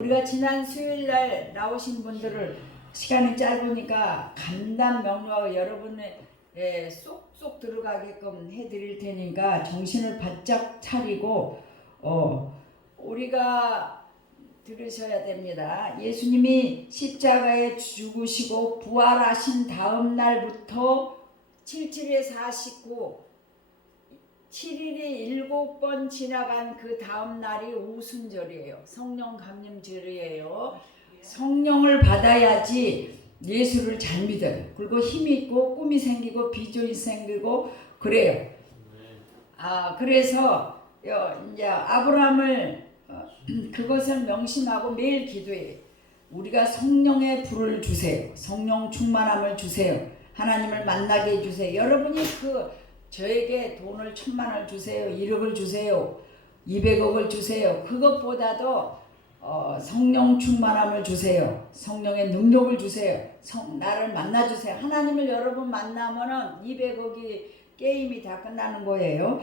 우리가 지난 수요일 날 나오신 분들을 시간이 짧으니까 간단 명료하고 여러분의 쏙쏙 들어가게끔 해드릴 테니까 정신을 바짝 차리고 우리가 들으셔야 됩니다. 예수님이 십자가에 죽으시고 부활하신 다음 날부터 77에 49 7일이 7번 지나간 그 다음 날이 오순절이에요. 성령 감림절이에요. 성령을 받아야지 예수를 잘 믿어요. 그리고 힘이 있고 꿈이 생기고 비전이 생기고 그래요. 그래서 이제 아브라함을 그것을 명심하고 매일 기도해요. 우리가 성령의 불을 주세요. 성령 충만함을 주세요. 하나님을 만나게 해주세요. 여러분이 저에게 돈을 1,000,000원을 주세요. 1억을 주세요. 200억을 주세요. 그것보다도 성령 충만함을 주세요. 성령의 능력을 주세요. 나를 만나주세요. 하나님을 여러분 만나면은 200억이 게임이 다 끝나는 거예요.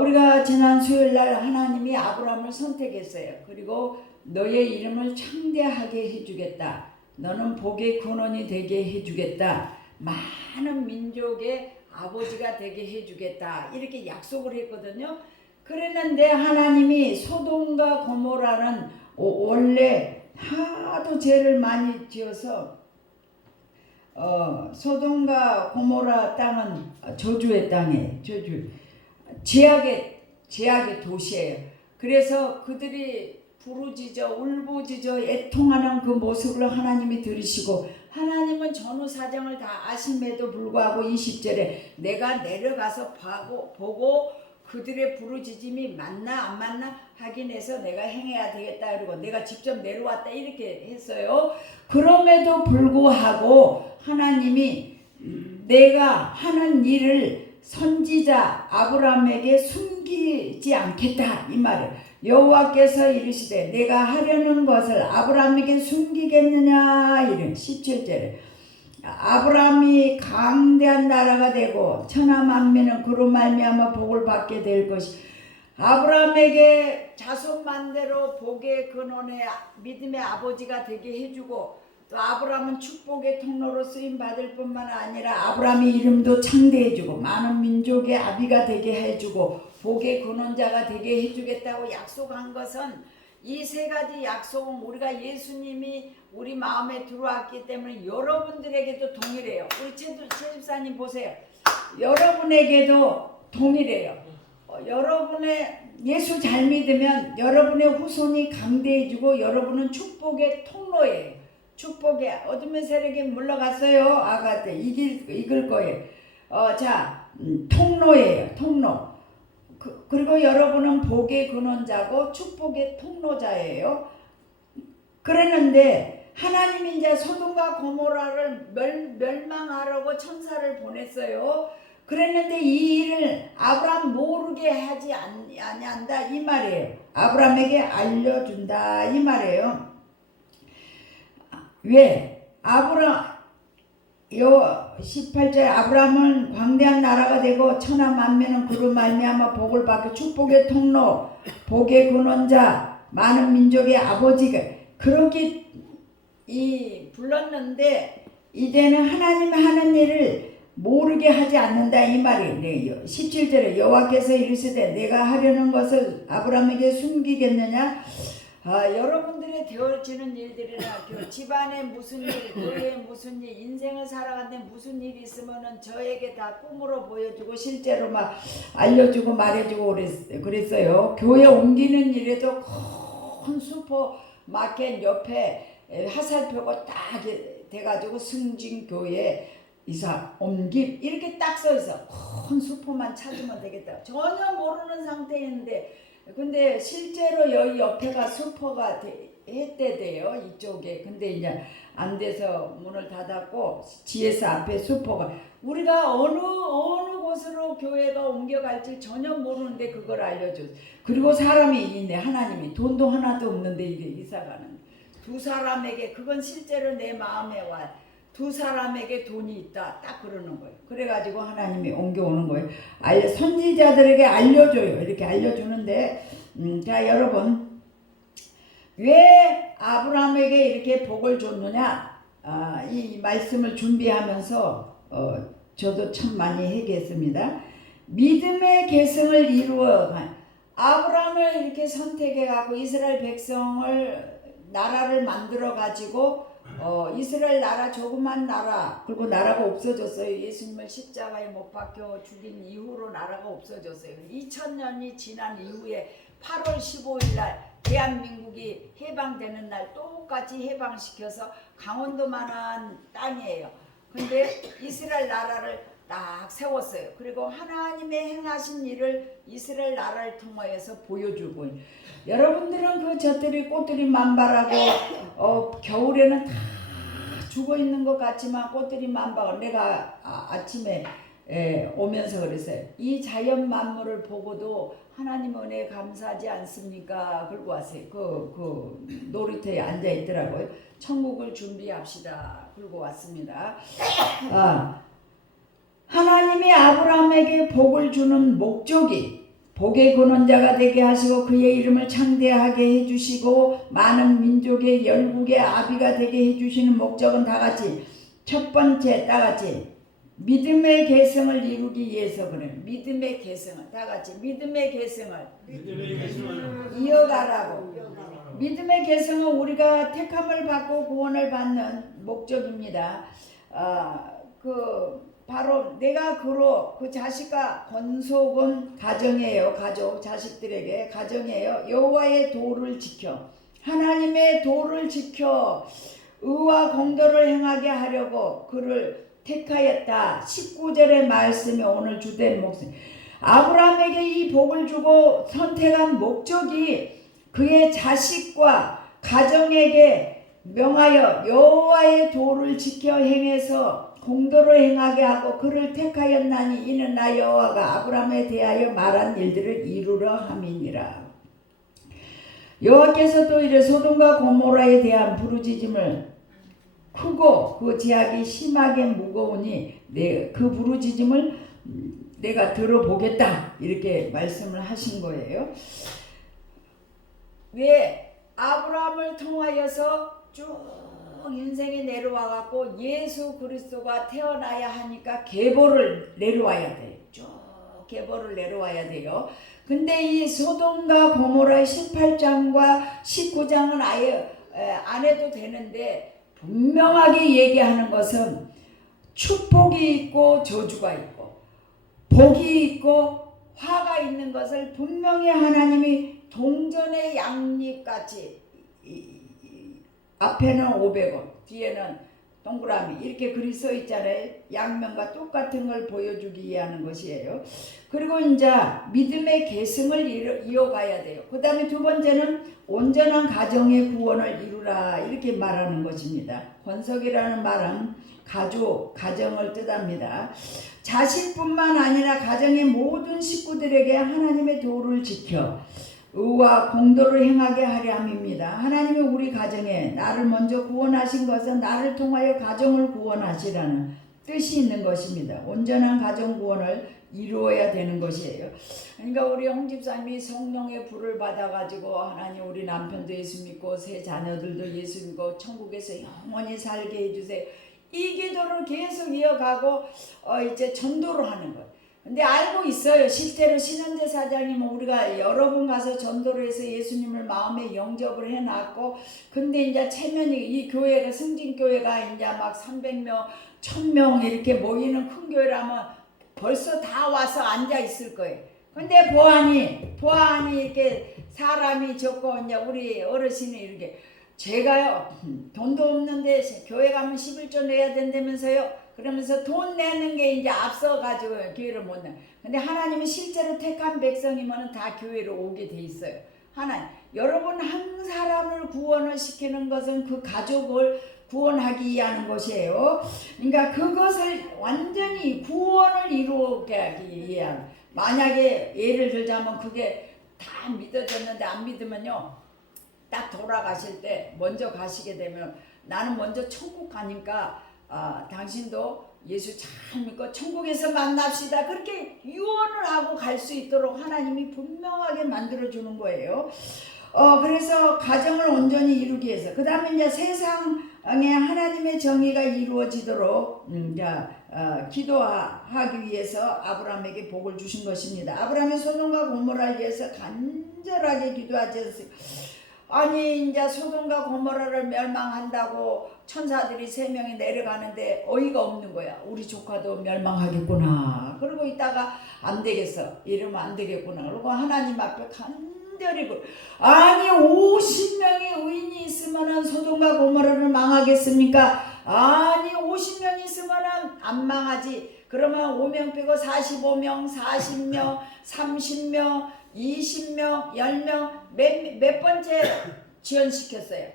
우리가 지난 수요일날 하나님이 아브라함을 선택했어요. 그리고 너의 이름을 창대하게 해주겠다. 너는 복의 근원이 되게 해주겠다. 많은 민족의 아버지가 되게 해주겠다. 이렇게 약속을 했거든요. 그랬는데 하나님이 소돔과 고모라는 원래 하도 죄를 많이 지어서 소돔과 고모라 땅은 저주의 땅이에요. 죄악의 도시예요. 그래서 그들이 부르짖어 울부짖어 애통하는 그 모습을 하나님이 들으시고 하나님은 전후 사정을 다 아심에도 불구하고 20절에 내가 내려가서 보고 그들의 부르짖음이 맞나 안 맞나 확인해서 내가 행해야 되겠다. 그리고 내가 직접 내려왔다 이렇게 했어요. 그럼에도 불구하고 하나님이 내가 하는 일을 선지자 아브라함에게 숨기지 않겠다 이 말이에요. 여호와께서 이르시되 내가 하려는 것을 아브라함에게 숨기겠느냐 이런 17절에 아브라함이 강대한 나라가 되고 천하만민은 그로 말미암아 복을 받게 될 것이 아브라함에게 자손만대로 복의 근원의 믿음의 아버지가 되게 해주고 또 아브라함은 축복의 통로로 쓰임 받을 뿐만 아니라 아브라함의 이름도 창대해주고 많은 민족의 아비가 되게 해주고 복의 근원자가 되게 해주겠다고 약속한 것은 이 세 가지 약속은 우리가 예수님이 우리 마음에 들어왔기 때문에 여러분들에게도 동일해요. 우리 최 집사님 보세요. 여러분에게도 동일해요. 여러분의 예수 잘 믿으면 여러분의 후손이 강대해지고 여러분은 축복의 통로예요. 축복의 어둠의 세력이 물러갔어요. 아가들 이길 거예요. 통로예요. 통로. 그리고 여러분은 복의 근원자고 축복의 통로자예요. 그랬는데 하나님이 이제 소돔과 고모라를 멸망하라고 천사를 보냈어요. 그랬는데 이 일을 아브라함 모르게 하지 아니한다 이 말이에요. 아브라함에게 알려준다 이 말이에요. 왜? 18절 아브라함은 광대한 나라가 되고 천하만민은 그로 말미암아 복을 받고 축복의 통로 복의 근원자 많은 민족의 아버지가 그렇게 불렀는데 이제는 하나님 하는 일을 모르게 하지 않는다 이 말이에요. 17절에 여호와께서 이르시되 내가 하려는 것을 아브라함에게 숨기겠느냐. 여러분들의 되어지는 일들이나 집안에 무슨 일, 교회에 무슨 일, 인생을 살아가는데 무슨 일이 있으면은 저에게 다 꿈으로 보여주고 실제로 막 알려주고 말해주고 그랬어요. 교회 옮기는 일에도 큰 슈퍼마켓 옆에 화살표가 딱 돼가지고 승진교회 이사 옮김 이렇게 딱 써있어. 큰 슈퍼만 찾으면 되겠다. 전혀 모르는 상태인데 근데 실제로 여기 옆에가 슈퍼가 했대요 이쪽에. 근데 이제 안 돼서 문을 닫았고 GS 앞에 슈퍼가 우리가 어느 곳으로 교회가 옮겨갈지 전혀 모르는데 그걸 알려줘. 그리고 사람이 있네. 하나님이 돈도 하나도 없는데 이게 이사가는 두 사람에게 그건 실제로 내 마음에 와. 두 사람에게 돈이 있다 딱 그러는 거예요. 그래가지고 하나님이 옮겨오는 거예요. 선지자들에게 알려줘요. 이렇게 알려주는데 자 여러분 왜 아브라함에게 이렇게 복을 줬느냐? 이 말씀을 준비하면서 저도 참 많이 얘기했습니다. 믿음의 계승을 이루어 아브라함을 이렇게 선택해 갖고 이스라엘 백성을 나라를 만들어 가지고 이스라엘 나라 조그만 나라 그리고 나라가 없어졌어요. 예수님을 십자가에 못 박혀 죽인 이후로 나라가 없어졌어요. 2000년이 지난 이후에 8월 15일 날 대한민국이 해방되는 날 똑같이 해방시켜서 강원도만한 땅이에요. 근데 이스라엘 나라를 딱 세웠어요. 그리고 하나님의 행하신 일을 이스라엘 나라를 통하여서 보여주고, 여러분들은 그 젖들이 꽃들이 만발하고 겨울에는 다 죽어 있는 것 같지만 꽃들이 만발하고, 내가 아침에 오면서 그랬어요. 이 자연 만물을 보고도 하나님 은혜에 감사하지 않습니까? 그러고 왔어요. 그 놀이터에 앉아 있더라고요. 천국을 준비합시다. 그러고 왔습니다. 하나님이 아브라함에게 복을 주는 목적이 복의 근원자가 되게 하시고 그의 이름을 창대하게 해주시고 많은 민족의 열국의 아비가 되게 해주시는 목적은 다같이, 첫 번째 다같이 믿음의 계승을 이루기 위해서 그래요. 믿음의 계승을 다같이 믿음의 계승을 이어가라고. 믿음의 계승은 우리가 택함을 받고 구원을 받는 목적입니다. 바로 내가 그 자식과 건속은 가정이에요. 가족 자식들에게 가정이에요. 여호와의 도를 지켜 하나님의 도를 지켜 의와 공도를 행하게 하려고 그를 택하였다. 19절의 말씀이 오늘 주된 목숨. 아브라함에게 이 복을 주고 선택한 목적이 그의 자식과 가정에게 명하여 여호와의 도를 지켜 행해서 공도를 행하게 하고 그를 택하였나니 이는 나 여호와가 아브라함에 대하여 말한 일들을 이루려 함이니라. 여호와께서 또 이르 소돔과 고모라에 대한 부르짖음을 크고 그 제약이 심하게 무거우니 그 부르짖음을 내가 들어보겠다, 이렇게 말씀을 하신 거예요. 왜 아브라함을 통하여서 쭉 인생이 내려와 갖고 예수 그리스도가 태어나야 하니까 계보를 내려와야 돼요. 쭉 계보를 내려와야 돼요. 근데 이 소돔과 고모라의 18장과 19장은 아예 안 해도 되는데, 분명하게 얘기하는 것은 축복이 있고 저주가 있고 복이 있고 화가 있는 것을 분명히 하나님이 동전의 양립같이, 앞에는 500원 뒤에는 동그라미 이렇게 글이 써 있잖아요. 양면과 똑같은 걸 보여주기 위한 것이에요. 그리고 이제 믿음의 계승을 이어가야 돼요. 그 다음에 두 번째는 온전한 가정의 구원을 이루라, 이렇게 말하는 것입니다. 권석이라는 말은 가족, 가정을 뜻합니다. 자식뿐만 아니라 가정의 모든 식구들에게 하나님의 도를 지켜 의와 공도를 행하게 하려 함입니다. 하나님이 우리 가정에 나를 먼저 구원하신 것은 나를 통하여 가정을 구원하시라는 뜻이 있는 것입니다. 온전한 가정 구원을 이루어야 되는 것이에요. 그러니까 우리 홍 집사님이 성령의 불을 받아가지고 하나님 우리 남편도 예수 믿고 세 자녀들도 예수 믿고 천국에서 영원히 살게 해주세요, 이 기도를 계속 이어가고 이제 전도를 하는 거예요. 근데 알고 있어요. 실제로 신현대사장님은 우리가 여러 번 가서 전도를 해서 예수님을 마음에 영접을 해놨고, 근데 이제 체면이 이 교회가 승진교회가 이제 막 300명, 1000명 이렇게 모이는 큰 교회라면 벌써 다 와서 앉아 있을 거예요. 근데 보안이 이렇게 사람이 적고 이제 우리 어르신이 이렇게, 제가요 돈도 없는데 교회 가면 11조 내야 된다면서요. 그러면서 돈 내는 게 이제 앞서가지고 교회를 못 내. 근데 하나님이 실제로 택한 백성이면 다 교회로 오게 돼 있어요. 하나님, 여러분 한 사람을 구원을 시키는 것은 그 가족을 구원하기 위한 것이에요. 그러니까 그것을 완전히 구원을 이루게 하기 위한, 만약에 예를 들자면 그게 다 믿어졌는데 안 믿으면요, 딱 돌아가실 때 먼저 가시게 되면 나는 먼저 천국 가니까 당신도 예수 잘 믿고 천국에서 만납시다, 그렇게 유언을 하고 갈 수 있도록 하나님이 분명하게 만들어주는 거예요. 그래서 가정을 온전히 이루기 위해서 그 다음에 이제 세상에 하나님의 정의가 이루어지도록 기도하기 위해서 아브라함에게 복을 주신 것입니다. 아브라함이 소돔과 고모라를 위해서 간절하게 기도하지 아니 이제 소돔과 고모라를 멸망한다고 천사들이 3명이 내려가는데 어이가 없는 거야. 우리 조카도 멸망하겠구나. 그러고 있다가 안 되겠어. 이러면 안 되겠구나. 그리고 하나님 앞에 간절히 아니 50명의 의인이 있으면은 소돔과 고모라를 망하겠습니까? 아니 50명이 있으면은 안 망하지. 그러면 5명 빼고 45명, 40명, 30명, 20명, 10명 몇 번째 지연시켰어요.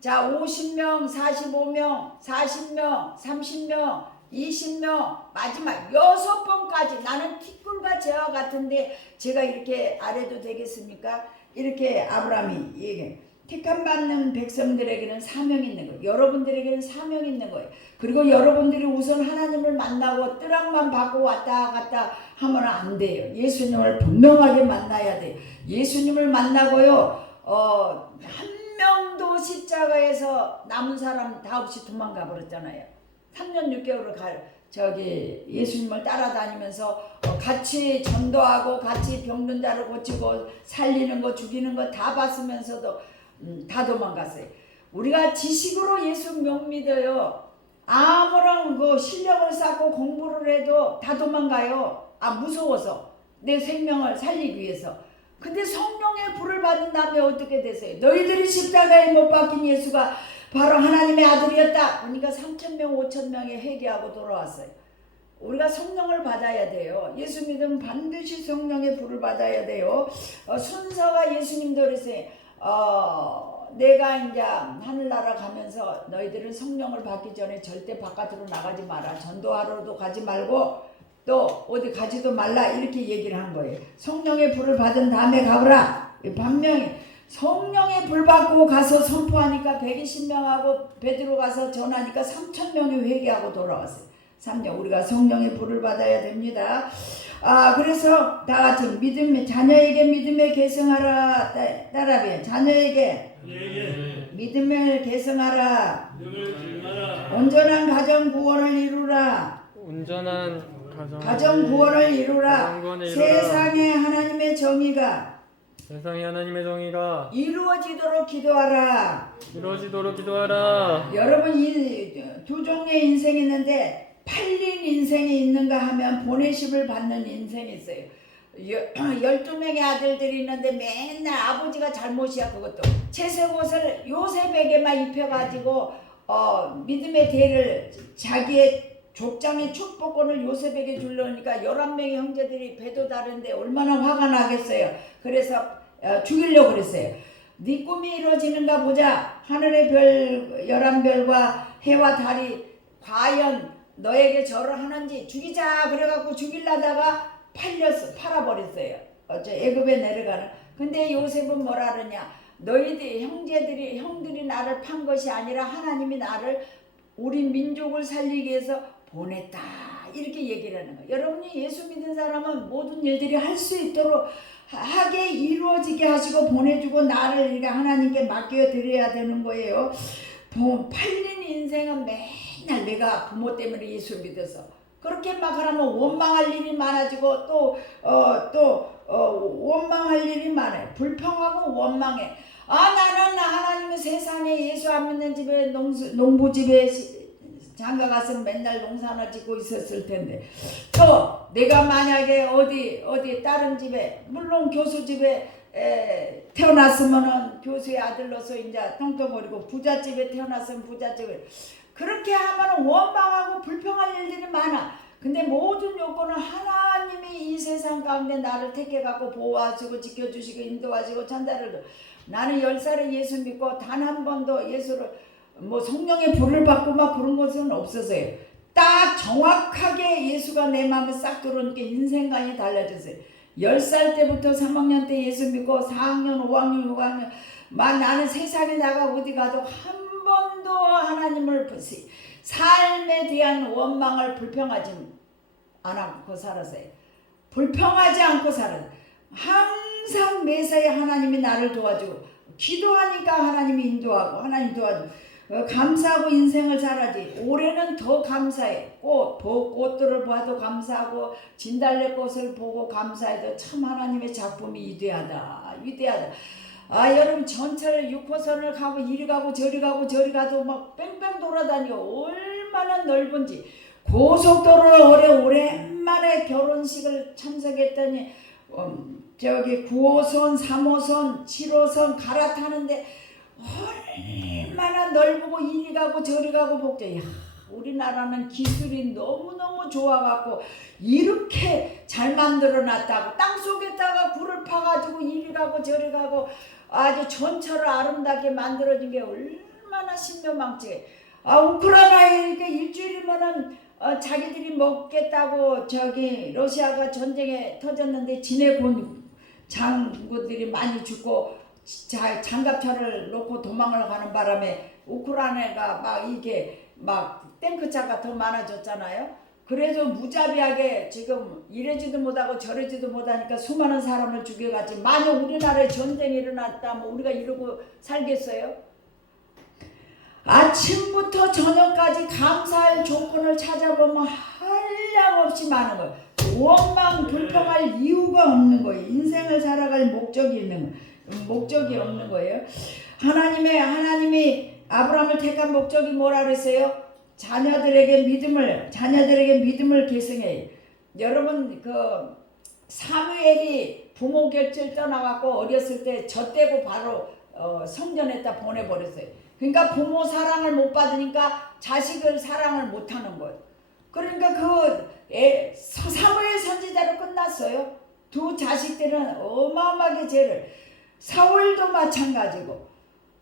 자 50명, 45명, 40명, 30명, 20명 마지막 6번까지 나는 티끌과 재와 같은데 제가 이렇게 안 해도 되겠습니까? 이렇게 아브라함이 얘기해. 택함받는 백성들에게는 사명이 있는 거예요. 여러분들에게는 사명이 있는 거예요. 그리고 여러분들이 우선 하나님을 만나고 뜨락만 받고 왔다 갔다 하면 안 돼요. 예수님을 분명하게 만나야 돼요. 예수님을 만나고요. 한 명도 십자가에서 남은 사람 다 없이 도망가 버렸잖아요. 3년 6개월을 예수님을 따라다니면서 같이 전도하고 같이 병든 자를 고치고 살리는 거 죽이는 거 다 봤으면서도 다 도망갔어요. 우리가 지식으로 예수 못 믿어요. 아무런 실력을 쌓고 공부를 해도 다 도망가요. 무서워서 내 생명을 살리기 위해서. 근데 성령의 불을 받은 다음에 어떻게 되세요? 너희들이 십자가에 못 박힌 예수가 바로 하나님의 아들이었다. 그러니까 3,000명 5,000명이 회개하고 돌아왔어요. 우리가 성령을 받아야 돼요. 예수 믿으면 반드시 성령의 불을 받아야 돼요. 순서가 예수님도 그랬어요. 내가 이제 하늘나라 가면서 너희들은 성령을 받기 전에 절대 바깥으로 나가지 마라. 전도하러도 가지 말고 또 어디 가지도 말라. 이렇게 얘기를 한 거예요. 성령의 불을 받은 다음에 가보라. 반면에 성령의 불 받고 가서 선포하니까 120명하고 베드로 가서 전하니까 3,000명이 회개하고 돌아왔어요. 3년 우리가 성령의 불을 받아야 됩니다. 그래서 다 같이 자녀에게 믿음에 계승하라. 따라해. 자녀에게 믿음을 계승하라. 온전한 가정 구원을 이루라. 온전한 가정 구원을 이루라. 세상에 하나님의 정의가 이루어지도록 기도하라. 여러분 이 두 종류의 인생이 있는데 팔린 인생이 있는가 하면 보내심을 받는 인생이 있어요. 12명의 아들들이 있는데 맨날 아버지가 잘못이야. 그것도 채색 옷을 요셉에게만 입혀가지고 믿음의 대를 자기의 족장의 축복권을 요셉에게 주려니까 11명의 형제들이 배도 다른데 얼마나 화가 나겠어요. 그래서 죽이려고 그랬어요. 네 꿈이 이루어지는가 보자. 하늘의 별 11별과 해와 달이 과연 너에게 절을 하는지 죽이자 그래갖고 죽이려다가 팔아버렸어요. 애굽에 내려가는. 근데 요셉은 뭐라 그러냐. 너희들 형들이 나를 판 것이 아니라 하나님이 나를 우리 민족을 살리기 위해서 보냈다. 이렇게 얘기를 하는 거예요. 여러분이 예수 믿는 사람은 모든 일들이 할 수 있도록 하게 이루어지게 하시고 보내주고 나를 이렇게 하나님께 맡겨드려야 되는 거예요. 팔린 인생은 맨날 내가 부모 때문에 예수 믿어서 그렇게 막 하면 원망할 일이 많아지고 또 원망할 일이 많아요. 불평하고 원망해. 나는 하나님의 세상에 예수 안 믿는 집에 농부집에 장가 갔으면 맨날 농사나 짓고 있었을 텐데 또 내가 만약에 어디 다른 집에 물론 교수 집에 태어났으면은 교수의 아들로서 이제 똥똥거리고 부잣집에 태어났으면 부잣집에 그렇게 하면 원망하고 불평할 일들이 많아. 근데 모든 요건은 하나님이 이 세상 가운데 나를 택해갖고 보호하시고 지켜주시고 인도하시고 전달을. 나는 10살에 예수 믿고 단 한 번도 예수를 성령의 불을 받고 막 그런 것은 없었어요. 딱 정확하게 예수가 내 마음에 싹 들어오니까 인생관이 달라졌어요. 10살 때부터 3학년 때 예수 믿고 4학년 5학년 6학년 막 나는 세상에 나가 어디 가도 한 번도 하나님을 삶에 대한 원망을 불평하지 않고 살았어요. 불평하지 않고 살았어요. 항상 매사에 하나님이 나를 도와주고 기도하니까 하나님이 인도하고 하나님 도와주고 감사하고 인생을 살아야지. 올해는 더 감사해. 꽃들을 봐도 감사하고 진달래꽃을 보고 감사해도 참 하나님의 작품이 위대하다. 여러분 전철 6호선을 가고 이리 가고 저리 가도 막 뺑뺑 돌아다녀. 얼마나 넓은지. 고속도로를 오랜만에 결혼식을 참석했더니 저기 9호선 3호선 7호선 갈아타는데 얼마나 넓고 이리 가고 저리 가고 복잡해. 우리나라는 기술이 너무너무 좋아갖고 이렇게 잘 만들어 놨다고. 땅속에다가 굴을 파가지고 이리 가고 저리 가고 아주 전철을 아름답게 만들어진 게 얼마나 신묘망측해. 우크라이나에 이렇게 일주일이면은 자기들이 먹겠다고 저기 러시아가 전쟁에 터졌는데 지네군 장군들이 많이 죽고 장갑차를 놓고 도망을 가는 바람에 우크라이나가 막 이게 막 탱크차가 더 많아졌잖아요. 그래서 무자비하게 지금 이러지도 못하고 저러지도 못하니까 수많은 사람을 죽여갔지. 만약 우리나라에 전쟁이 일어났다면 우리가 이러고 살겠어요? 아침부터 저녁까지 감사할 조건을 찾아보면 한량없이 많은 거예요. 원망 불평할 이유가 없는 거예요. 인생을 살아갈 목적이 없는 거예요. 하나님이 아브라함을 택한 목적이 뭐라 그랬어요? 자녀들에게 믿음을 계승해. 여러분 사무엘이 부모 곁을 떠나갖고 어렸을 때 젖대고 바로 성전에다 보내버렸어요. 그러니까 부모 사랑을 못 받으니까 자식을 사랑을 못 하는 거예요. 그러니까 사무엘 선지자로 끝났어요. 두 자식들은 어마어마하게 죄를. 사울도 마찬가지고.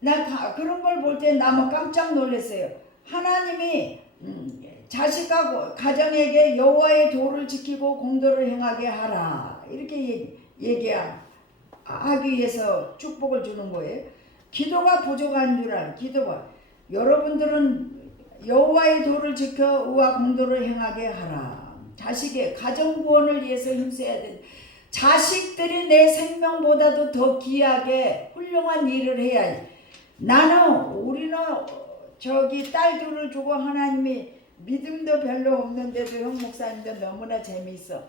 나 그런 걸 볼 때 나무 깜짝 놀랐어요. 하나님이 자식과 가정에게 여호와의 도를 지키고 공도를 행하게 하라. 이렇게 얘기하기 위해서 축복을 주는 거예요. 기도가 부족한 줄 알아. 여러분들은 여호와의 도를 지켜 의와 공도를 행하게 하라. 자식의 가정 구원을 위해서 힘써야 돼. 자식들이 내 생명보다도 더 귀하게 훌륭한 일을 해야지. 우리는 저기 딸 둘을 주고 하나님이 믿음도 별로 없는데도 형 목사님도 너무나 재미있어.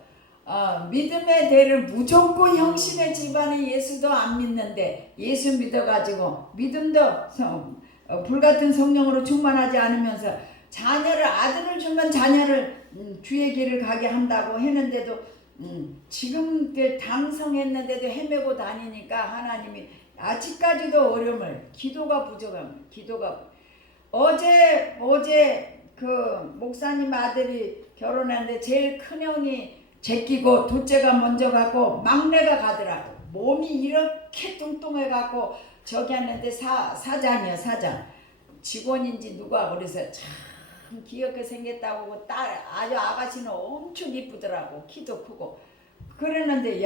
믿음의 대를 무조건 형신의 집안에 예수도 안 믿는데 예수 믿어가지고 믿음도 불같은 성령으로 충만하지 않으면서 아들을 주면 자녀를 주의 길을 가게 한다고 했는데도 지금 당성했는데도 헤매고 다니니까 하나님이 아직까지도 기도가 부족합니다. 어제 그 목사님 아들이 결혼했는데 제일 큰 형이 제끼고 둘째가 먼저 가고 막내가 가더라고. 몸이 이렇게 뚱뚱해갖고 저기 하는데 사장 직원인지 누가 그래서 참 귀엽게 생겼다고. 딸 아주 아가씨는 엄청 이쁘더라고. 키도 크고. 그랬는데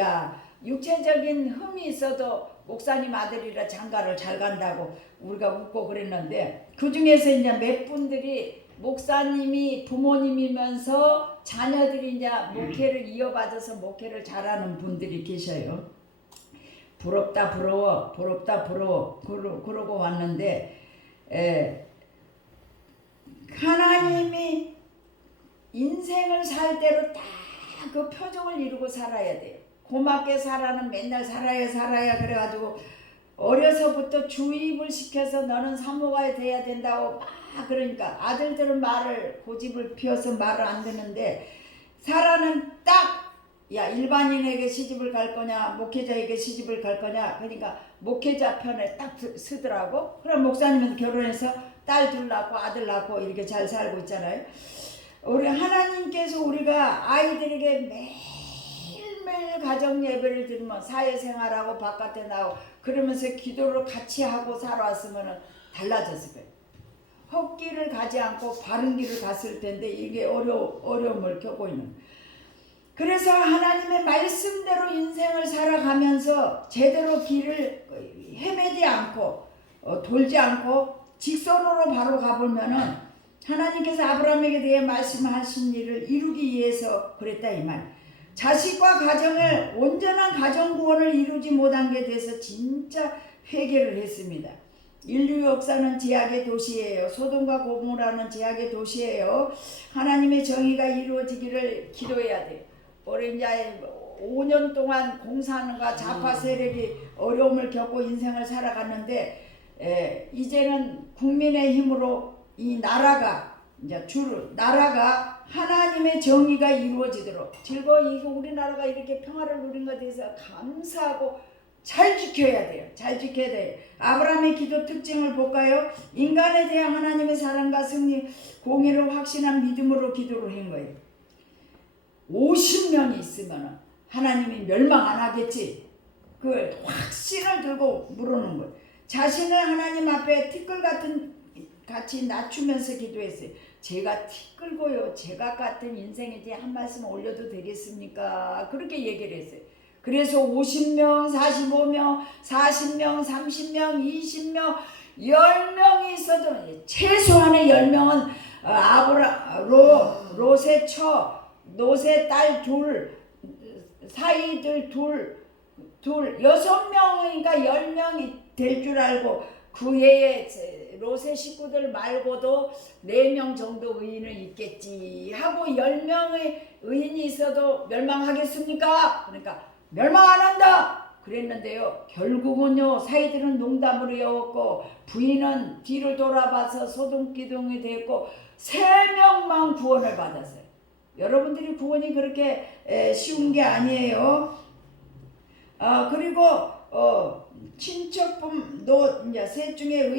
육체적인 흠이 있어도 목사님 아들이라 장가를 잘 간다고 우리가 웃고 그랬는데 그 중에서 이제 몇 분들이 목사님이 부모님이면서 자녀들이 이제 목회를 이어받아서 목회를 잘하는 분들이 계셔요. 부럽다 부러워 그러고 왔는데 하나님이 인생을 살 대로 딱 그 표정을 이루고 살아야 돼요. 고맙게 살아는 맨날 살아야 그래가지고 어려서부터 주입을 시켜서 너는 사모가 돼야 된다고 막 그러니까 아들들은 고집을 피워서 말을 안 듣는데 사라는 딱 일반인에게 시집을 갈 거냐 목회자에게 시집을 갈 거냐 그러니까 목회자 편에 딱 쓰더라고. 그럼 목사님은 결혼해서 딸 둘 낳고 아들 낳고 이렇게 잘 살고 있잖아요. 우리 하나님께서 우리가 아이들에게 매일매일 가정 예배를 드리면 사회생활하고 바깥에 나오고 그러면서 기도를 같이 하고 살아왔으면 달라졌을 거예요. 헛길을 가지 않고 바른 길을 갔을 텐데 이게 어려움을 겪고 있는. 그래서 하나님의 말씀대로 인생을 살아가면서 제대로 길을 헤매지 않고 돌지 않고 직선으로 바로 가보면은 하나님께서 아브라함에게 대해 말씀하신 일을 이루기 위해서 그랬다 이 말. 자식과 가정을 온전한 가정 구원을 이루지 못한 게 돼서 진짜 회개를 했습니다. 인류 역사는 제약의 도시예요. 소돔과 고모라는 제약의 도시예요. 하나님의 정의가 이루어지기를 기도해야 돼요. 우리 이제 5년 동안 공산과 좌파 세력이 어려움을 겪고 인생을 살아갔는데 이제는 국민의 힘으로 이 나라가 나라가 하나님의 정의가 이루어지도록 이거 우리나라가 이렇게 평화를 누린 것에 대해서 감사하고 잘 지켜야 돼요. 잘 지켜야 돼요. 아브라함의 기도 특징을 볼까요? 인간에 대한 하나님의 사랑과 승리, 공의를 확신한 믿음으로 기도를 한 거예요. 50명이 있으면 하나님이 멸망 안 하겠지. 그 확신을 들고 물어는 거예요. 자신을 하나님 앞에 같이 낮추면서 기도했어요. 제가 티끌고요. 제가 같은 인생에 대해 한 말씀 올려도 되겠습니까? 그렇게 얘기를 했어요. 그래서 50명, 45명, 40명, 30명, 20명, 10명이 있어도 최소한의 10명은 롯의 롯의 딸 둘, 사이들 둘, 6명이니까 10명이 될 줄 알고 그 해에 롯의 식구들 말고도 4명 정도 의인은 있겠지 하고 10명의 의인이 있어도 멸망하겠습니까? 그러니까 멸망 안 한다 그랬는데요. 결국은요 사이들은 농담으로 여웠고 부인은 뒤를 돌아봐서 소동기둥이 됐고 3명만 구원을 받았어요. 여러분들이 구원이 그렇게 쉬운 게 아니에요. 그리고 친척분도 이제 셋 중에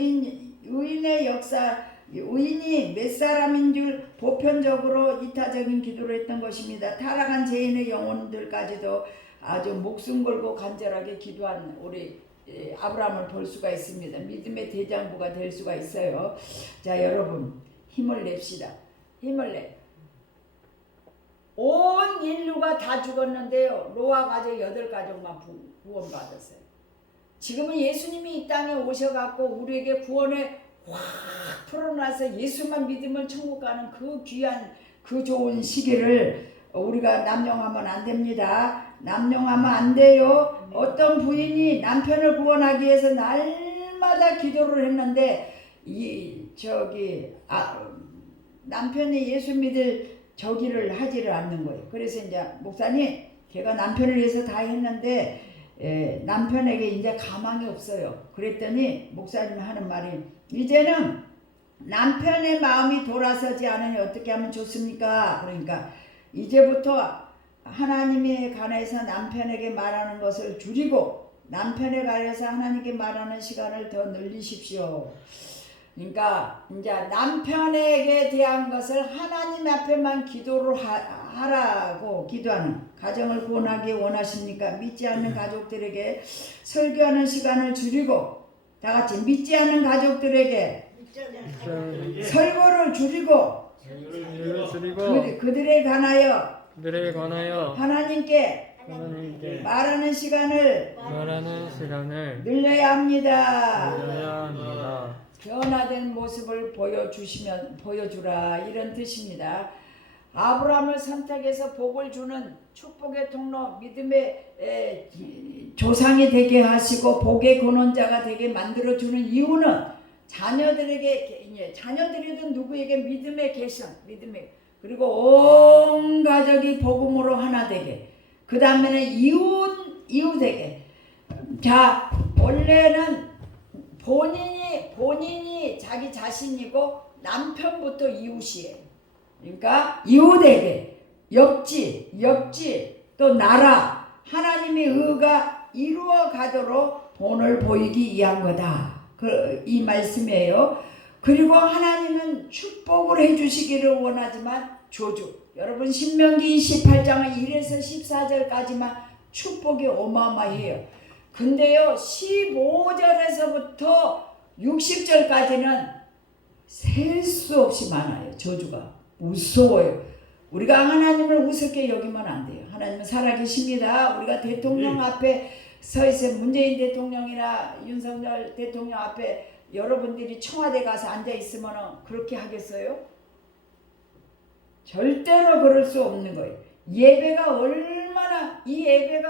의인의 역사, 의인이 몇 사람인 줄 보편적으로 이타적인 기도를 했던 것입니다. 타락한 죄인의 영혼들까지도 아주 목숨 걸고 간절하게 기도한 우리 아브라함을 볼 수가 있습니다. 믿음의 대장부가 될 수가 있어요. 자, 여러분 힘을 냅시다. 힘을 내. 온 인류가 다 죽었는데요. 노아 가족 8가족만 구원받았어요. 지금은 예수님이 이 땅에 오셔갖고 우리에게 구원을 확 풀어놔서 예수만 믿으면 천국 가는 그 귀한 그 좋은 시기를 우리가 남용하면 안 됩니다. 남용하면 안 돼요. 어떤 부인이 남편을 구원하기 위해서 날마다 기도를 했는데 남편이 예수 믿을 저기를 하지를 않는 거예요. 그래서 이제 목사님 제가 남편을 위해서 다 했는데 남편에게 이제 가망이 없어요. 그랬더니 목사님이 하는 말이 이제는 남편의 마음이 돌아서지 않으니 어떻게 하면 좋습니까? 그러니까 이제부터 하나님에 관해서 남편에게 말하는 것을 줄이고 남편에 관해서 하나님께 말하는 시간을 더 늘리십시오. 그러니까 이제 남편에게 대한 것을 하나님 앞에만 기도를 하라고 기도하는 가정을 구원하기 원하십니까? 믿지 않는 가족들에게 설교하는 시간을 줄이고 다 같이 믿지 않는 가족들에게 설교를 줄이고 그들에 관하여 하나님께 말하는 시간을 늘려야 합니다. 변화된 모습을 보여주라 이런 뜻입니다. 아브라함을 선택해서 복을 주는 축복의 통로 믿음의 조상이 되게 하시고 복의 근원자가 되게 만들어주는 이유는 자녀들이든 누구에게 믿음의 계승 그리고 온 가족이 복음으로 하나 되게 그 다음에는 이웃에게 자 원래는 본인이 자기 자신이고 남편부터 이웃이에요. 그러니까 이웃에게 옆집 또 나라 하나님의 의가 이루어 가도록 본을 보이기 위한 거다. 이 말씀이에요. 그리고 하나님은 축복을 해주시기를 원하지만 저주. 여러분 신명기 28장의 1에서 14절까지만 축복이 어마어마해요. 근데요 15절에서부터 60절까지는 셀 수 없이 많아요. 저주가 무서워요. 우리가 하나님을 우습게 여기면 안 돼요. 하나님은 살아계십니다. 우리가 대통령 앞에 서 있어요. 문재인 대통령이나 윤석열 대통령 앞에 여러분들이 청와대 가서 앉아 있으면 그렇게 하겠어요? 절대로 그럴 수 없는 거예요. 이 예배가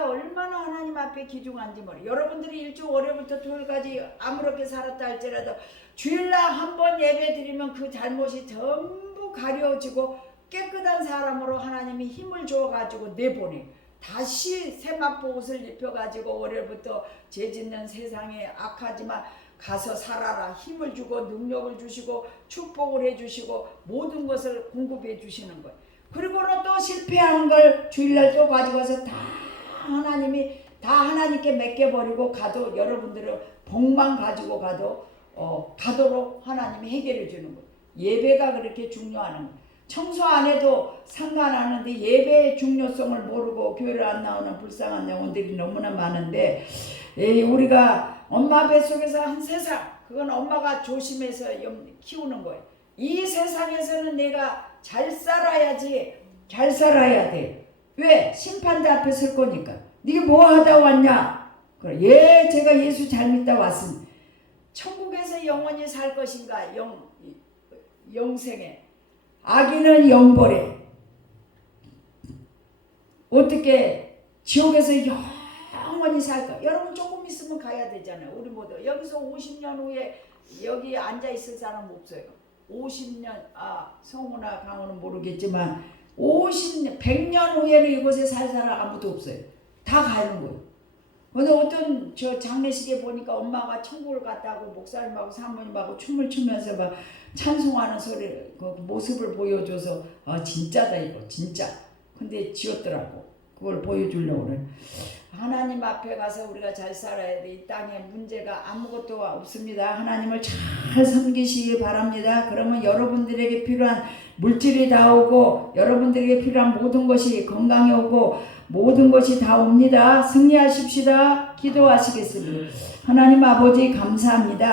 얼마나 하나님 앞에 귀중한지 모르. 여러분들이 일주 월요일부터 토요일까지 아무렇게 살았다 할지라도 주일날 한번 예배 드리면 그 잘못이 전부 가려지고 깨끗한 사람으로 하나님이 힘을 줘가지고 내보내. 다시 세마포 옷을 입혀가지고 월요일부터 죄짓는 세상에 악하지만 가서 살아라. 힘을 주고 능력을 주시고 축복을 해주시고 모든 것을 공급해 주시는 거예요. 그리고는 또 실패하는 걸 주일날 또 가지고 와서 다 하나님께 맡겨버리고 가도 여러분들은 복만 가지고 가도 가도록 하나님이 해결해 주는 거예요. 예배가 그렇게 중요한 거예요. 청소 안 해도 상관하는데 예배의 중요성을 모르고 교회를 안 나오는 불쌍한 영혼들이 너무나 많은데 우리가 엄마 뱃속에서 한 세상 그건 엄마가 조심해서 키우는 거예요. 이 세상에서는 내가 잘 살아야지 잘 살아야 돼. 왜? 심판대 앞에 설 거니까. 네가 뭐 하다 왔냐? 그래. 제가 예수 잘 믿다 왔습니다. 천국에서 영원히 살 것인가? 영생에. 악인은 영벌에. 어떻게 지옥에서 영원히 살까? 여러분 조금 있으면 가야 되잖아요. 우리 모두 여기서 50년 후에 여기 앉아 있을 사람 없어요. 50년 성우나 강호는 모르겠지만 50년 100년 후에는 이곳에 살 사람 아무도 없어요. 다 가는 거예요. 근데 어떤 저 장례식에 보니까 엄마가 천국을 갔다고 목사님하고 사모님하고 춤을 추면서 막 찬송하는 소리 그 모습을 보여줘서 진짜다 이거 진짜. 근데 지었더라고. 그걸 보여주려고 그래. 하나님 앞에 가서 우리가 잘 살아야 돼. 이 땅에 문제가 아무것도 없습니다. 하나님을 잘 섬기시기 바랍니다. 그러면 여러분들에게 필요한 물질이 다 오고 여러분들에게 필요한 모든 것이 건강이 오고 모든 것이 다 옵니다. 승리하십시다. 기도하시겠습니다. 하나님 아버지 감사합니다.